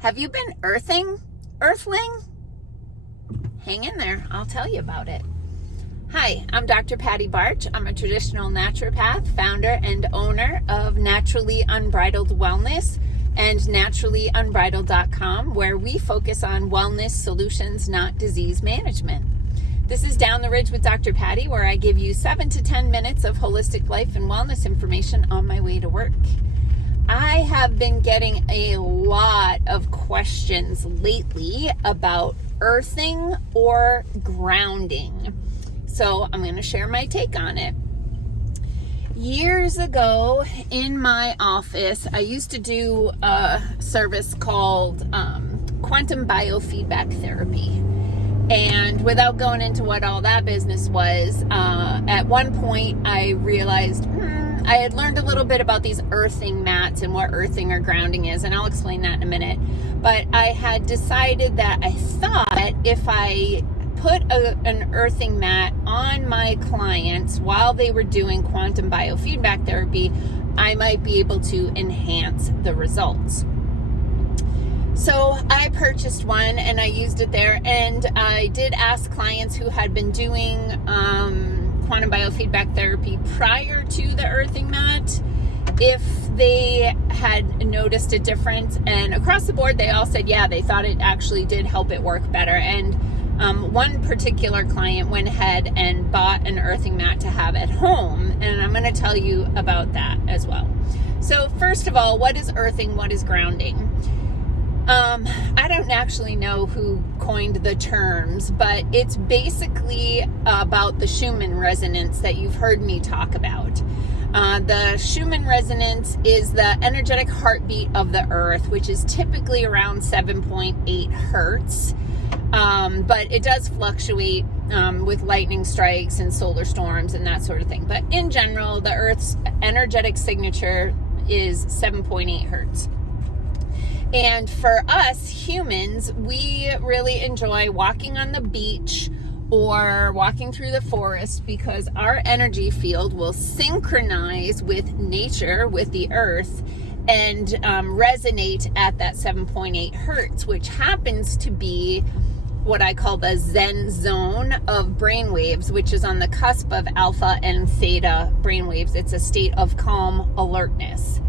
Have you been earthing, Earthling? Hang in there, I'll tell you about it. Hi, I'm Dr. Patty Barch. I'm a traditional naturopath, founder and owner of Naturally Unbridled Wellness and naturallyunbridled.com, where we focus on wellness solutions, not disease management. This is Down the Ridge with Dr. Patty, where I give you 7 to 10 minutes of holistic life and wellness information on my way to work. I have been getting a lot of questions lately about earthing or grounding. So I'm going to share my take on it. Years ago in my office, I used to do a service called quantum biofeedback therapy. And without going into what all that business was, at one point I realized I had learned a little bit about these earthing mats and what earthing or grounding is, and I'll explain that in a minute. But I had decided that I thought if I put an earthing mat on my clients while they were doing quantum biofeedback therapy, I might be able to enhance the results. So I purchased one and I used it there, and I did ask clients who had been doing quantum biofeedback therapy prior to the earthing mat if they had noticed a difference, and across the board they all said yeah, they thought it actually did help it work better. And one particular client went ahead and bought an earthing mat to have at home, and I'm going to tell you about that as well. So first of all, what is earthing? What is grounding? I don't actually know who coined the terms, but it's basically about the Schumann resonance that you've heard me talk about. The Schumann resonance is the energetic heartbeat of the earth, which is typically around 7.8 hertz. But it does fluctuate with lightning strikes and solar storms and that sort of thing. But in general, the earth's energetic signature is 7.8 hertz. And for us humans, we really enjoy walking on the beach or walking through the forest because our energy field will synchronize with nature, with the earth, and resonate at that 7.8 hertz, which happens to be what I call the Zen zone of brainwaves, which is on the cusp of alpha and theta brainwaves. It's a state of calm alertness.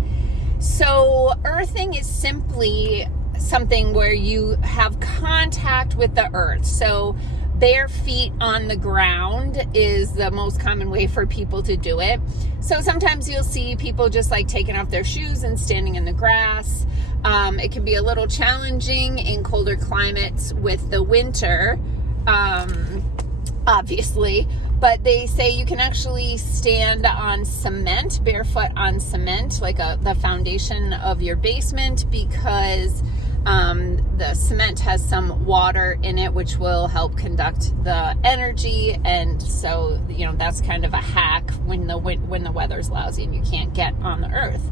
So earthing is simply something where you have contact with the earth. So bare feet on the ground is the most common way for people to do it. So sometimes you'll see people just like taking off their shoes and standing in the grass. It can be a little challenging in colder climates with the winter, obviously. But they say you can actually stand on cement, barefoot on cement, like the foundation of your basement, because the cement has some water in it, which will help conduct the energy. And so, that's kind of a hack when the weather's lousy and you can't get on the earth.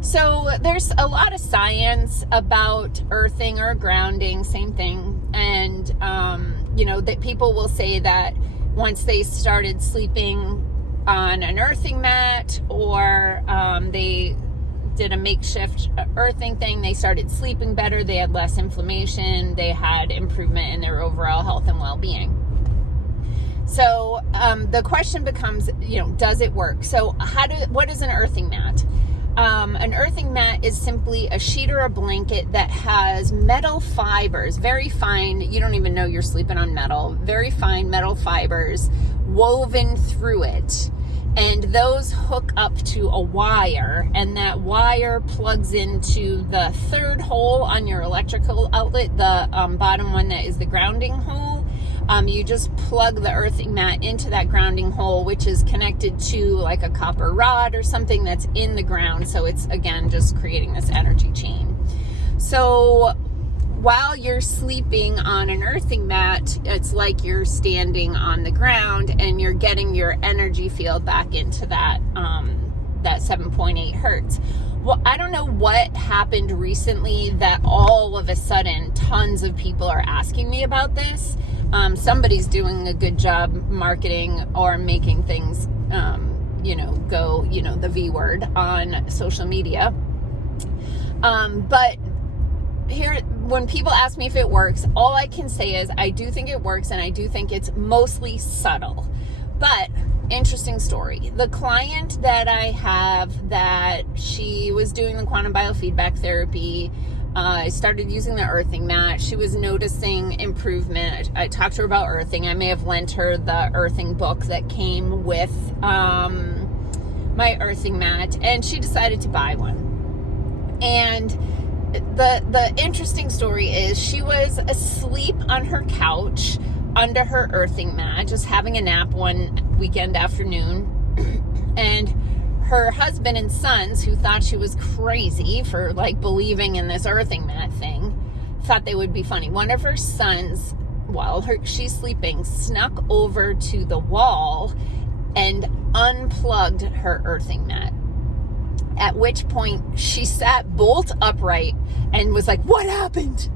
So there's a lot of science about earthing or grounding, same thing. And, that people will say that once they started sleeping on an earthing mat or they did a makeshift earthing thing, they started sleeping better, they had less inflammation, they had improvement in their overall health and well-being. So the question becomes, does it work? So what is an earthing mat? An earthing mat is simply a sheet or a blanket that has metal fibers, very fine, you don't even know you're sleeping on metal, very fine metal fibers woven through it. And those hook up to a wire, and that wire plugs into the third hole on your electrical outlet, the bottom one that is the grounding hole. You just plug the earthing mat into that grounding hole, which is connected to like a copper rod or something that's in the ground. So it's, again, just creating this energy chain. So while you're sleeping on an earthing mat, it's like you're standing on the ground and you're getting your energy field back into that 7.8 hertz. Well, I don't know what happened recently that all of a sudden tons of people are asking me about this. Somebody's doing a good job marketing or making things, go, the V word on social media. But when people ask me if it works, all I can say is I do think it works, and I do think it's mostly subtle. But interesting story. The client that I have, that she was doing the quantum biofeedback therapy, I started using the earthing mat. She was noticing improvement. I talked to her about earthing. I may have lent her the earthing book that came with my earthing mat, and she decided to buy one. And the interesting story is she was asleep on her couch under her earthing mat, just having a nap one weekend afternoon. And her husband and sons, who thought she was crazy for like believing in this earthing mat thing, thought they would be funny. One of her sons, while she's sleeping, snuck over to the wall and unplugged her earthing mat. At which point she sat bolt upright and was like, "What happened?"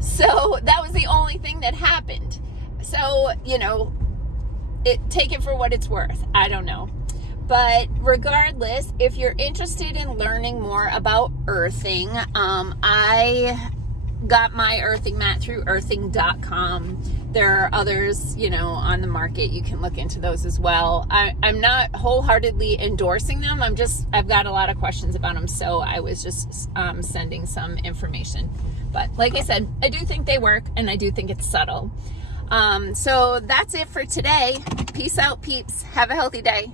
So that was the only thing that happened. So, take it for what it's worth. I don't know. But regardless, if you're interested in learning more about earthing, I got my earthing mat through earthing.com. There are others, on the market. You can look into those as well. I'm not wholeheartedly endorsing them. I've got a lot of questions about them. So I was just sending some information. But like I said, I do think they work, and I do think it's subtle. So that's it for today. Peace out, peeps. Have a healthy day.